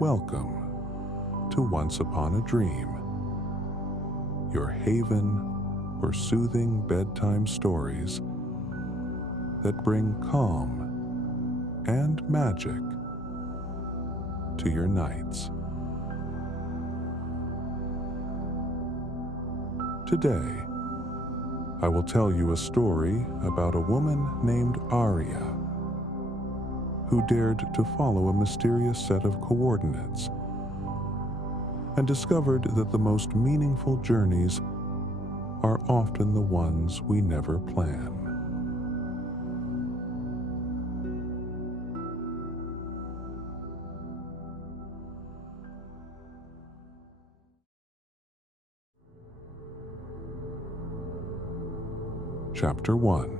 welcome to Once Upon a Dream, your haven for soothing bedtime stories that bring calm and magic to your nights. Today, I will tell you a story about a woman named Aria who dared to follow a mysterious set of coordinates and discovered that the most meaningful journeys are often the ones we never plan. Chapter 1: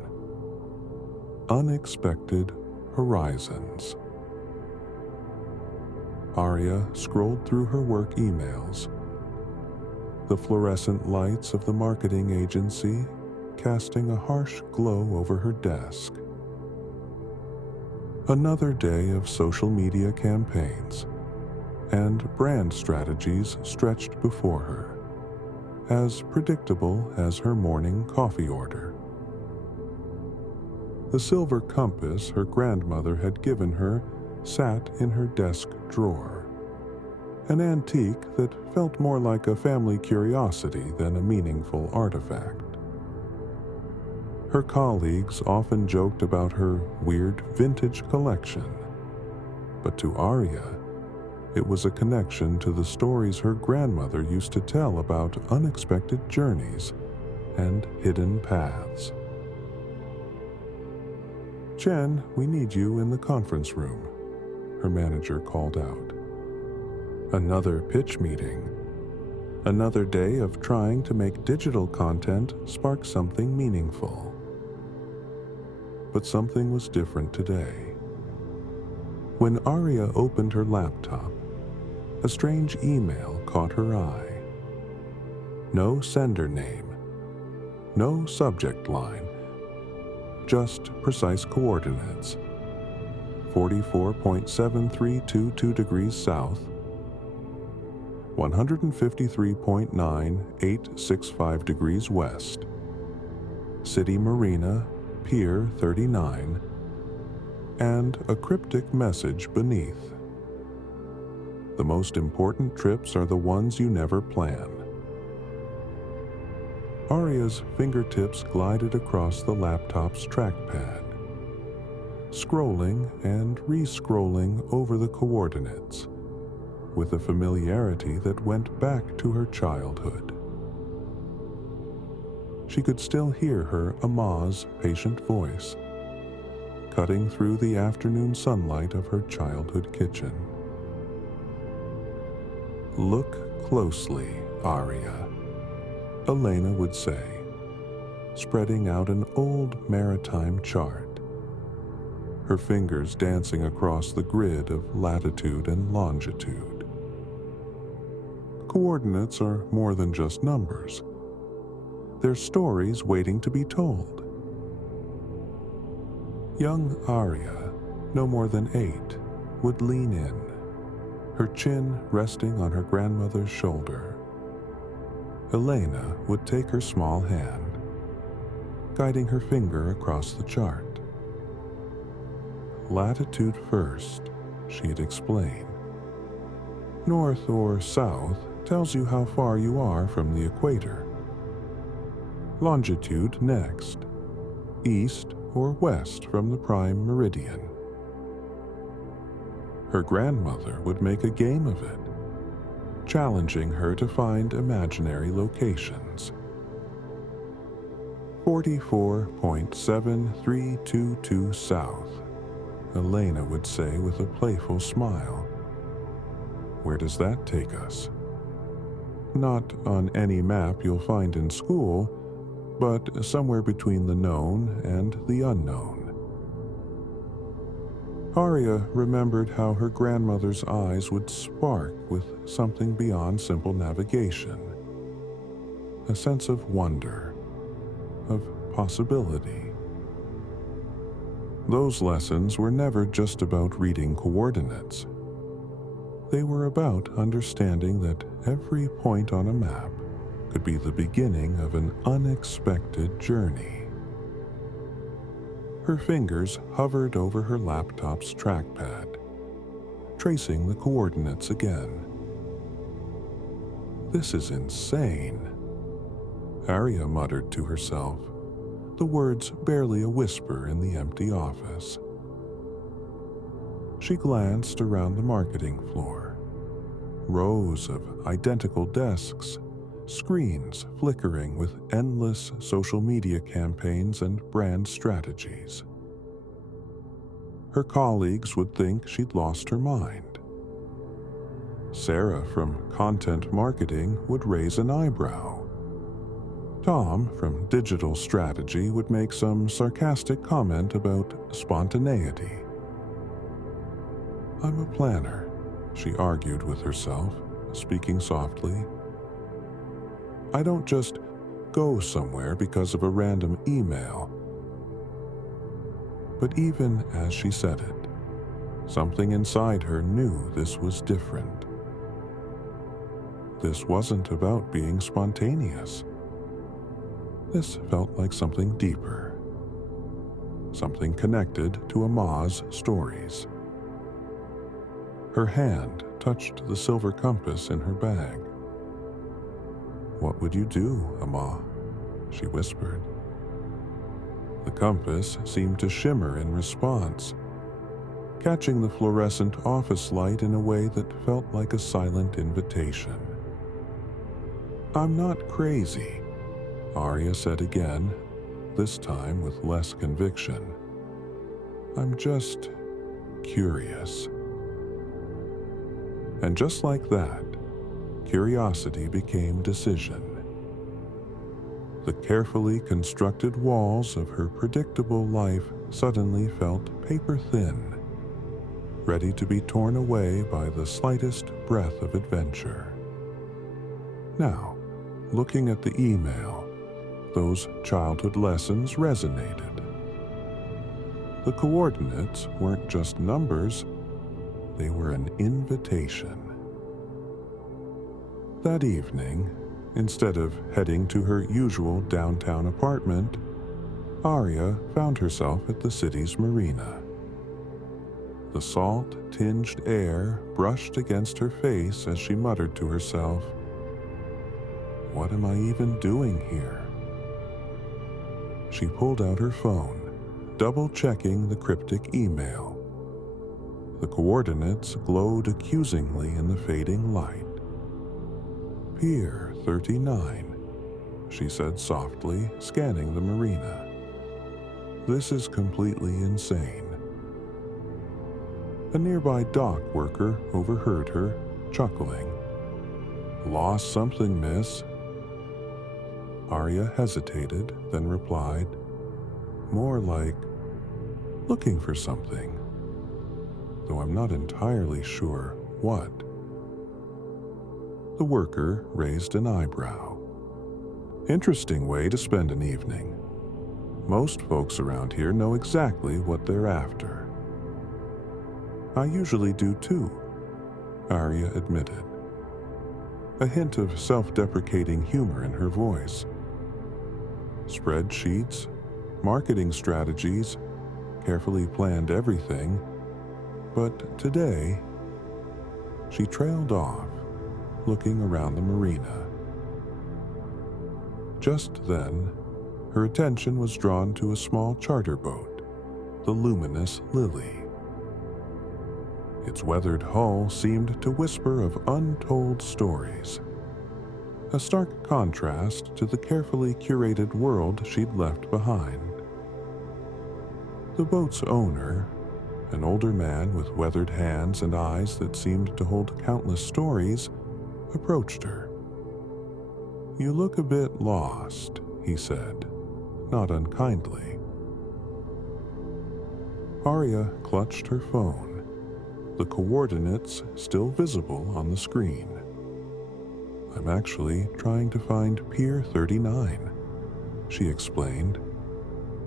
Unexpected Horizons. Aria scrolled through her work emails, the fluorescent lights of the marketing agency casting a harsh glow over her desk. Another day of social media campaigns and brand strategies stretched before her, as predictable as her morning coffee order. The silver compass her grandmother had given her sat in her desk drawer, an antique that felt more like a family curiosity than a meaningful artifact. Her colleagues often joked about her weird vintage collection, but to Aria, it was a connection to the stories her grandmother used to tell about unexpected journeys and hidden paths. "Jen, we need you in the conference room," her manager called out. Another pitch meeting. Another day of trying to make digital content spark something meaningful. But something was different today. When Aria opened her laptop, a strange email caught her eye. No sender name, no subject line, just precise coordinates: 44.7322 degrees south, 153.9865 degrees west, City Marina, Pier 39, and a cryptic message beneath. The most important trips are the ones you never plan. Aria's fingertips glided across the laptop's trackpad, scrolling and re-scrolling over the coordinates with a familiarity that went back to her childhood. She could still hear her Ama's patient voice, cutting through the afternoon sunlight of her childhood kitchen. "Look closely, Aria," Elena would say, spreading out an old maritime chart, her fingers dancing across the grid of latitude and longitude. Coordinates are more than just numbers. They're stories waiting to be told. Young Aria, no more than 8, would lean in, her chin resting on her grandmother's shoulder. Elena would take her small hand, guiding her finger across the chart. "Latitude first," she'd explain. "North or south tells you how far you are from the equator. Longitude next, east or west from the prime meridian." Her grandmother would make a game of it, challenging her to find imaginary locations. 44.7322 south, Elena would say with a playful smile. "Where does that take us?" "Not on any map you'll find in school, but somewhere between the known and the unknown." Aria remembered how her grandmother's eyes would spark with something beyond simple navigation, a sense of wonder, of possibility. Those lessons were never just about reading coordinates. They were about understanding that every point on a map could be the beginning of an unexpected journey. Her fingers hovered over her laptop's trackpad, tracing the coordinates again. "This is insane," Aria muttered to herself, the words barely a whisper in the empty office. She glanced around the marketing floor. Rows of identical desks, screens flickering with endless social media campaigns and brand strategies. Her colleagues would think she'd lost her mind. Sarah from content marketing would raise an eyebrow. Tom from digital strategy would make some sarcastic comment about spontaneity. "I'm a planner," she argued with herself, speaking softly. "I don't just go somewhere because of a random email." But even as she said it, something inside her knew this was different. This wasn't about being spontaneous. This felt like something deeper, something connected to Ama's stories. Her hand touched the silver compass in her bag. "What would you do, Ama?" she whispered. The compass seemed to shimmer in response, catching the fluorescent office light in a way that felt like a silent invitation. "I'm not crazy," Aria said again, this time with less conviction. "I'm just curious." And just like that, curiosity became decision. The carefully constructed walls of her predictable life suddenly felt paper-thin, ready to be torn away by the slightest breath of adventure. Now, looking at the email, those childhood lessons resonated. The coordinates weren't just numbers, they were an invitation. That evening, instead of heading to her usual downtown apartment, Aria found herself at the city's marina. The salt-tinged air brushed against her face as she muttered to herself, "What am I even doing here?" She pulled out her phone, double-checking the cryptic email. The coordinates glowed accusingly in the fading light. "Pier 39, she said softly, scanning the marina. "This is completely insane." A nearby dock worker overheard her, chuckling. "Lost something, miss?" Aria hesitated, then replied, more like, "Looking for something, though I'm not entirely sure what." The worker raised an eyebrow. "Interesting way to spend an evening. Most folks around here know exactly what they're after." "I usually do too," Aria admitted, a hint of self-deprecating humor in her voice. Spreadsheets, marketing strategies, carefully planned everything. But today, she trailed off, looking around the marina. Just then, her attention was drawn to a small charter boat, the luminous Lily. Its weathered hull seemed to whisper of untold stories, a stark contrast to the carefully curated world she'd left behind. The boat's owner, an older man with weathered hands and eyes that seemed to hold countless stories, approached her. "You look a bit lost," he said, not unkindly. Aria clutched her phone, the coordinates still visible on the screen. "I'm actually trying to find Pier 39, she explained,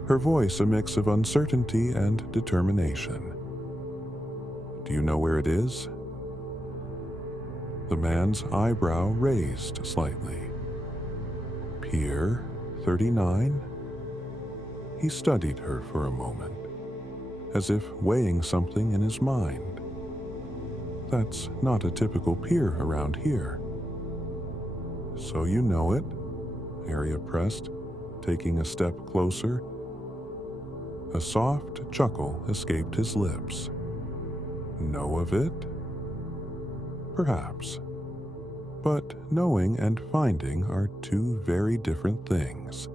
her voice a mix of uncertainty and determination. "Do you know where it is?" The man's eyebrow raised slightly. Pier 39? He studied her for a moment, as if weighing something in his mind. That's not a typical pier around here. So you know it? Aria pressed, taking a step closer. A soft chuckle escaped his lips. Know of it? Perhaps. But knowing and finding are two very different things.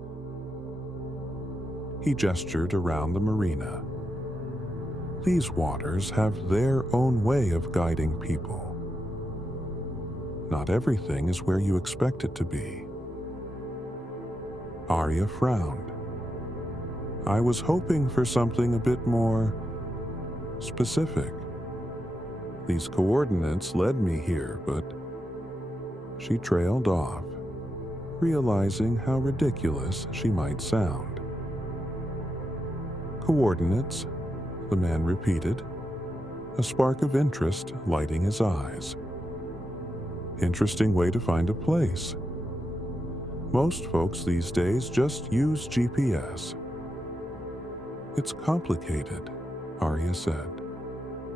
He gestured around the marina. These waters have their own way of guiding people. Not everything is where you expect it to be. Aria frowned. I was hoping for something a bit more specific. These coordinates led me here, but she trailed off, realizing how ridiculous she might sound. Coordinates, the man repeated, a spark of interest lighting his eyes. Interesting way to find a place. Most folks these days just use GPS. It's complicated, Aria said,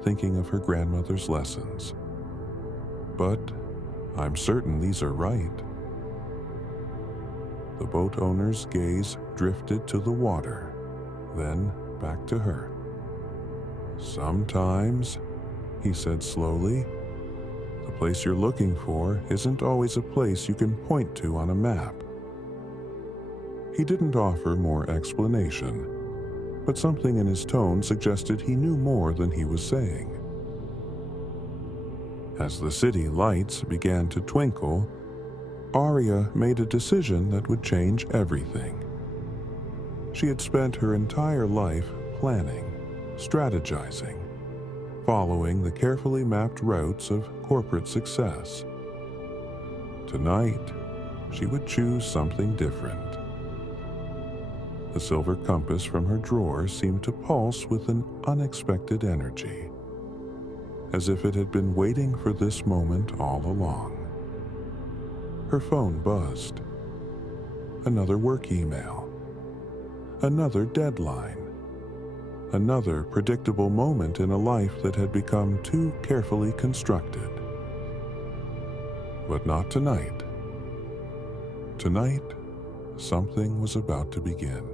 thinking of her grandmother's lessons. But I'm certain these are right. The boat owner's gaze drifted to the water, then back to her. Sometimes, he said slowly, the place you're looking for isn't always a place you can point to on a map. He didn't offer more explanation, but something in his tone suggested he knew more than he was saying. As the city lights began to twinkle, Aria made a decision that would change everything. She had spent her entire life planning, strategizing, following the carefully mapped routes of corporate success. Tonight, she would choose something different. The silver compass from her drawer seemed to pulse with an unexpected energy, as if it had been waiting for this moment all along. Her phone buzzed. Another work email. Another deadline. Another predictable moment in a life that had become too carefully constructed. But not tonight. Tonight, something was about to begin.